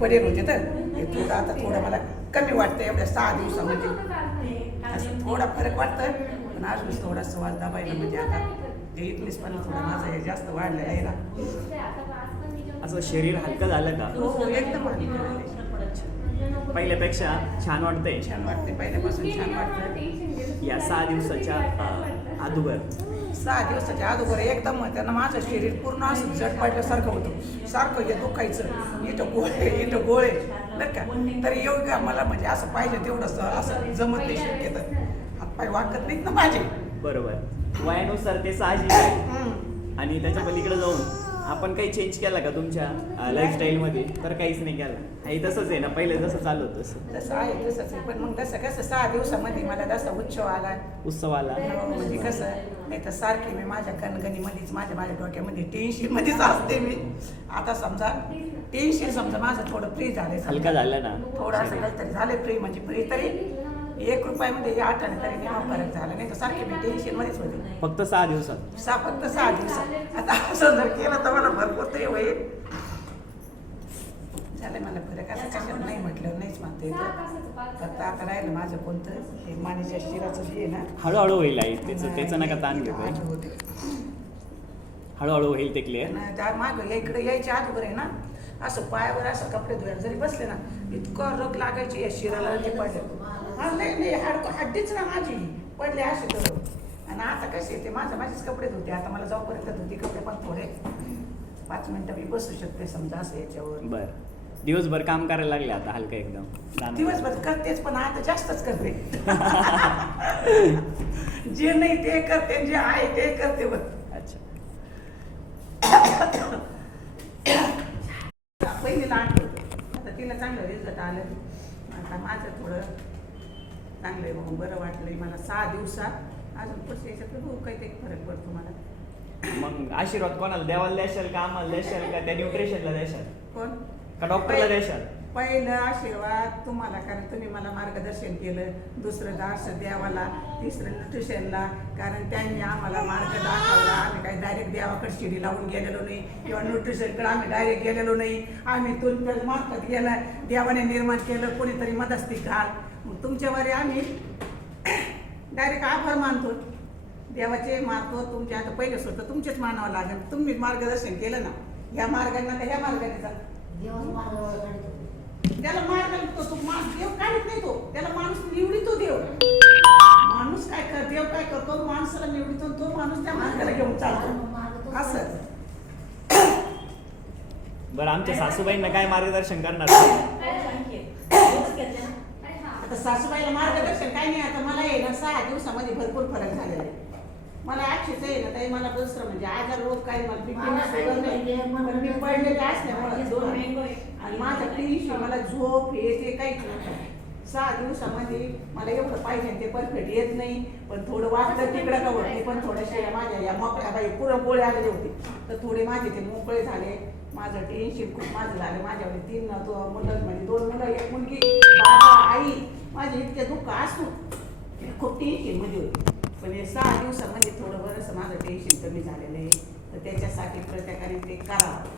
पडेल होते तर हे थोडं आता थोडं मला कमी वाटतं एवढ्या सहा दिवसामध्ये. असं थोडा फरक वाटतोय पण अजून थोडा स्वाद दाबायला म्हणजे आता ते इथलीच पण थोडा माझा हे जास्त वाढलेला आहे ना. असं शरीर हलकं झालं का? हो हो एकदम. पहिल्यापेक्षा छान वाटतंय. छान वाटते पहिल्यापासून छान वाटतं सहा दिवसाच्या अगोदर सहा दिवसाच्या अगोदर एकदम त्यांना माझं शरीर पूर्ण असं जड पडल्यासारखं होतं. सारखं हे दुखायचं इथं गोळे इथं गोळे. बरं का? तर योगा मला म्हणजे असं पाहिजे तेवढं स- असं जमत नाही शक्य तर हातपाय वाकत नाहीत ना माझे. बरोबर. वयानुसार ते साहजिक आहे. आणि त्याच्या पलीकडे जाऊन आपण काही चेंज केला का तुमच्या लाईफस्टाईलमध्ये तर काहीच नाही केलं. हे तसंच आहे ना पहिले जसं चालू होतं तसं. तसं आहे तसंच आहे. पण मग तसं कसं सहा दिवसामध्ये मला जसा उत्सव आला. उत्सव आला. म्हणजे कसं नाही तर सारखी मी माझ्या कणगणीमध्येच माझ्या माझ्या डोक्यामध्ये टेन्शन मध्येच असते मी. आता समजा टेन्शन समजा माझं थोडं फ्री झालंय. हलका झालं ना. थोडं असं काहीतरी झालं फ्री म्हणजे फ्री तरी. एक रुपयामध्ये आठाने तरी नियमा फरक झाला. नाही तर सारखी मी टेन्शन मध्येच होते. फक्त सहा दिवसात. सहा फक्त सहा दिवसात. आता असं जर केलं तर मला भरपूर ते होईल. झालं मला फरक. असं कशात नाही म्हटलं नाहीच म्हणते येतं. फक्त आता राहिलं माझं कोणतं? हे मानेच्या शिराचं जे आहे ना. हळूहळू होईल आई त्याचं त्याचं नका ताण होते. हळूहळू होईल ते क्लिअर आणि त्या मागं इकडे यायच्या अगोदर आहे ना. असं पायावर असं कपडे धुवायला जरी बसले ना इतकं रग लागायची या शिराला ते पडले. हा नाही नाही हाड हड्डीच ना माझी. पडले असे तर. आणि आता कसे ते माझं माझेच कपडे धुते. आता मला जाऊपर्यंत धुते कपडे पण थोडे. पाच मिनिटं मी बसू शकते समजा असं याच्यावर. बर. दिवसभर काम करायला लागले आता हलका एकदम. दिवसभर करतेच पण आता जास्तच करते. जे नाही ते करते जे आहे ते करते बघ. अच्छा पहिलीला आणलं होतं आता तिला चांगलं रिझल्ट आलं. आता माझं थोडं चांगलं आहे बाबा बरं वाटलंय मला. सहा दिवसात अजून पुढच्या याच्यात बघू काहीतरी फरक पडतो मला. मग आशीर्वाद कोणाला? देवाला द्याशाल का? आम्हाला द्याशाल का? त्या न्यूट्रिशनला द्याशाल? कोण? का डॉक्टरला द्याशाल? पहिलं आशीर्वाद तुम्हाला कारण तुम्ही मला मार्गदर्शन केलं. दुसरं दास देवाला तिसरं न्यूट्रिशनला कारण त्यांनी आम्हाला मार्ग दाखवला. आम्ही काही डायरेक्ट देवाकडे शिडी लावून गेलेलो नाही किंवा न्यूट्रिशनकडे आम्ही डायरेक्ट गेलेलो नाही. आम्ही तुमच्या मार्फत गेला देवाने निर्माण केलं कोणीतरी मदस्ती घाल. मग तुमच्यावर आम्ही डायरेक्ट आभार मानतो. देवाचे मानतो तुमचे आता पहिले स्वतः तुमचेच मानावं लागेल. तुम्ही मार्गदर्शन केलं ना या मार्गाने का ह्या मार्गाने जा. त्याला मार्ग लागतो तो माणूस देव काढत नाही तो. त्याला माणूस निवडितो देव. माणूस काय कर देव काय करतो? माणसाला निवडितो तो माणूस त्या मार्गाला घेऊन चालतो. असं. बरं आमच्या सासूबाईंना काय मार्गदर्शन करणार आता सासूबाईला मार्गदर्शन काय नाही आता मला ना सहा दिवसामध्ये भरपूर फरक झालेला आहे. मला ऍक्सिस आहे ना ताई मला दुसरं म्हणजे आजार रोग काय मला मला शुगर नाही. पण मी पडलेले असल्यामुळे दोन आणि माझं टेन्शन मला झोप हे ते काहीच नव्हतं सहा दिवसामध्ये मला एवढं पाहिजे ते परफेक्ट येत नाही. पण थोडं वाटतं तिकडं का होते पण थोड्याशा माझ्या या मोकळ्या बाई पुरं गोळे आलेले होते. तर थोडे माझे ते मोकळे झाले. माझं टेन्शन खूप माझं झालं. माझ्यावर तीन तो मुलं म्हणजे दोन मुलं एक मुलगी बाबा आई. माझे इतके दुःख असून मी खूप टेन्शनमध्ये होते. पण दिवसामध्ये थोडं बरंचसं माझं टेन्शन कमी झालेलं आहे. तर त्याच्यासाठी प्रत्येकाने ते करावं.